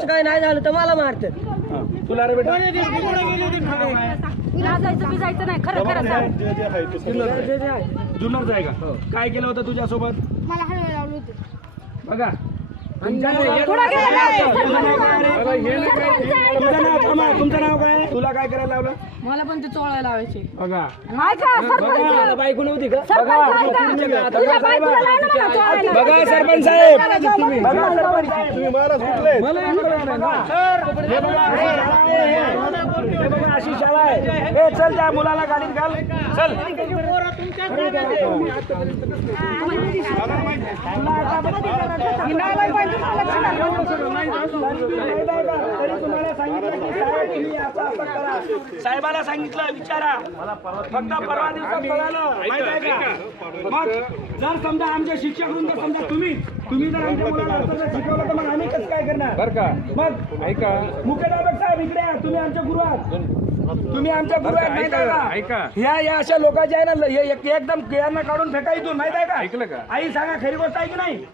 काय नाही झालं तर मला मारतात हा. तुला रे बेटा नाही खरं खरं सांग जुन्नरचा आहे का काय केलं होतं तुझ्यासोबत मला हळवे लावलं होतं बघा. तुझं नाव थांबा तुमचं नाव तुला काय करायला लावलं? मला पण ते चोळायला लावायचे. बघा. ऐका सरपंच बायको नव्हती का? सरपंच ऐका तुझ्या बायकोला लाव ना मला चोळायला. बघा सरपंच साहेब बघा सरपंच साहेब तुम्ही महाराज कुठले हे बघा, हे बघा, अशी शाळा आहे. ए चल त्या मुलाला गाडीत घाल. चल. साहेबाला सांगितलं विचारा. फक्त परवा दिवसात कळालं माहीत आहे का? मग जर समजा आमचे शिक्षक वृंद समजा तुम्ही तुम्ही जर आमच्या मुलाला असं जर शिकवलं तर मग आम्ही कसं काय करणार? बर का? मग ऐका. मुख्याध्यापक साहेब इकडे या. तुम्ही आमचे गुरु आहात तुम्ही आमच्या गुरु आहेत माहीत आहे का ऐका. ह्या या अशा लोकांच्या आहे ना हे एक- एकदम यांना काढून फेका इथून माहीत आहे का? ऐकलं का? आई सांगा खरी गोष्ट आहे की नाही?